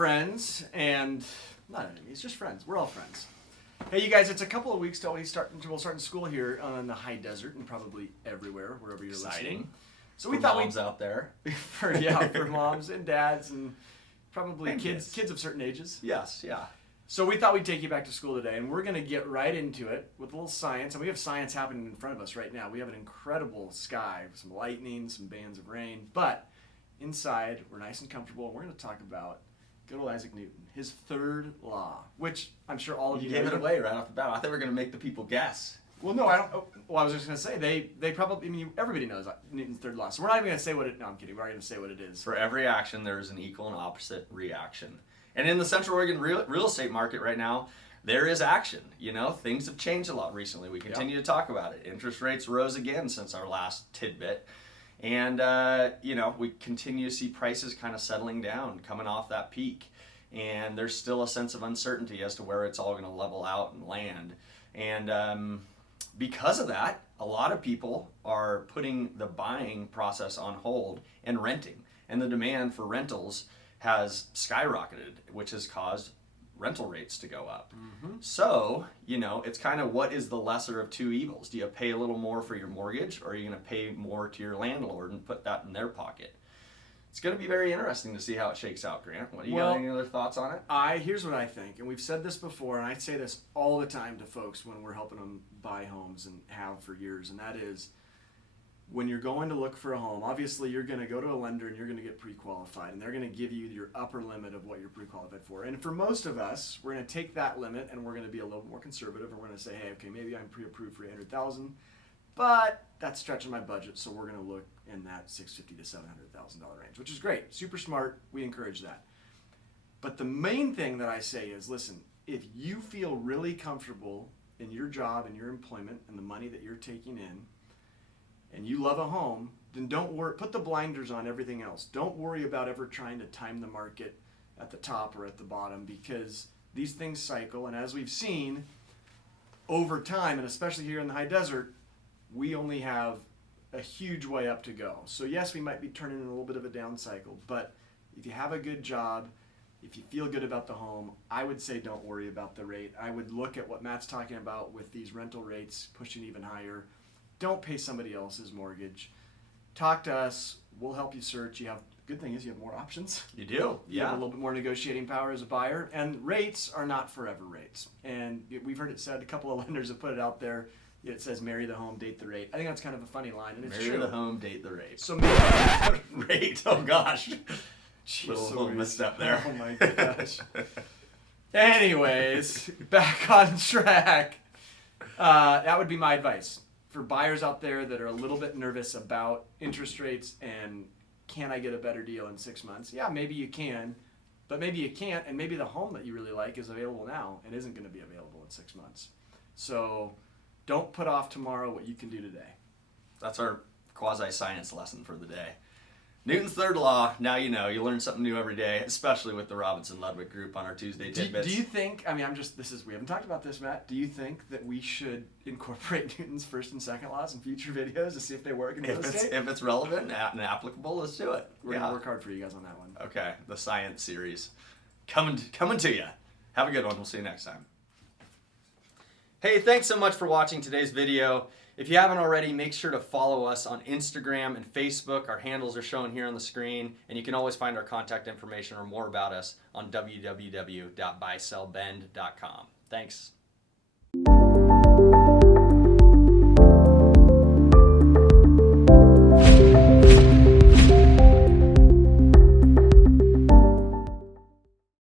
friends and not enemies, just friends. We're all friends. Hey, you guys, it's a couple of weeks till we'll start school here on the high desert and probably everywhere, wherever you're listening. So we thought moms out there. for moms and dads and probably kids of certain ages. Yes, yeah. So we thought we'd take you back to school today, and we're going to get right into it with a little science. And we have science happening in front of us right now. We have an incredible sky, some lightning, some bands of rain. But inside, we're nice and comfortable, and we're going to talk about good old Isaac Newton, his third law, which I'm sure all of you gave it away right off the bat. I thought we were going to make the people guess. Well, no, I don't. Well, I was just going to say, they probably, I mean, everybody knows Newton's third law. So we're not even going to say what it, no, I'm kidding. We're not going to say what it is. For every action, there is an equal and opposite reaction. And in the Central Oregon real estate market right now, there is action. You know, things have changed a lot recently. We continue to talk about it. Interest rates rose again since our last tidbit. And, you know, we continue to see prices kind of settling down, coming off that peak. And there's still a sense of uncertainty as to where it's all going to level out and land. And because of that, a lot of people are putting the buying process on hold and renting. And the demand for rentals has skyrocketed, which has caused rental rates to go up. Mm-hmm. So, you know, it's kind of what is the lesser of two evils? Do you pay a little more for your mortgage, or are you going to pay more to your landlord and put that in their pocket? It's going to be very interesting to see how it shakes out, Grant. What do you got? Any other thoughts on it? Here's what I think, and we've said this before, and I say this all the time to folks when we're helping them buy homes and have for years, and that is, when you're going to look for a home, obviously you're going to go to a lender and you're going to get pre-qualified, and they're going to give you your upper limit of what you're pre-qualified for. And for most of us, we're going to take that limit and we're going to be a little more conservative, and we're going to say, hey, okay, maybe I'm pre-approved for $800,000, but that's stretching my budget, so we're going to look in that $650,000 to $700,000 range, which is great, super smart. We encourage that. But the main thing that I say is, listen, if you feel really comfortable in your job and your employment and the money that you're taking in, and you love a home, then don't worry. Put the blinders on everything else. Don't worry about ever trying to time the market at the top or at the bottom, because these things cycle. And as we've seen over time, and especially here in the high desert, we only have a huge way up to go. So yes, we might be turning in a little bit of a down cycle, but if you have a good job, if you feel good about the home, I would say don't worry about the rate. I would look at what Matt's talking about with these rental rates pushing even higher. Don't pay somebody else's mortgage. Talk to us. We'll help you search. You have, good thing is you have more options. You do. You have a little bit more negotiating power as a buyer. And rates are not forever rates. And we've heard it said, a couple of lenders have put it out there. It says marry the home, date the rate. I think that's kind of a funny line, and it's marry true. Marry the home, date the rate. So rate. Oh gosh. Little misstep there. Oh my gosh. Anyways, back on track. That would be my advice for buyers out there that are a little bit nervous about interest rates and can I get a better deal in 6 months? Yeah, maybe you can, but maybe you can't, and maybe the home that you really like is available now and isn't going to be available in 6 months. So don't put off tomorrow what you can do today. That's our quasi-science lesson for the day. Newton's third law, now you know. You learn something new every day, especially with the Robinson-Ludwig group on our Tuesday Tidbits. Do you think, I mean, we haven't talked about this, Matt. Do you think that we should incorporate Newton's first and second laws in future videos to see if they work in real estate? If it's relevant and applicable, let's do it. We're going to work hard for you guys on that one. Okay, the science series. Coming to you. Have a good one. We'll see you next time. Hey, thanks so much for watching today's video. If you haven't already, make sure to follow us on Instagram and Facebook. Our handles are shown here on the screen, and you can always find our contact information or more about us on www.buysellbend.com. Thanks.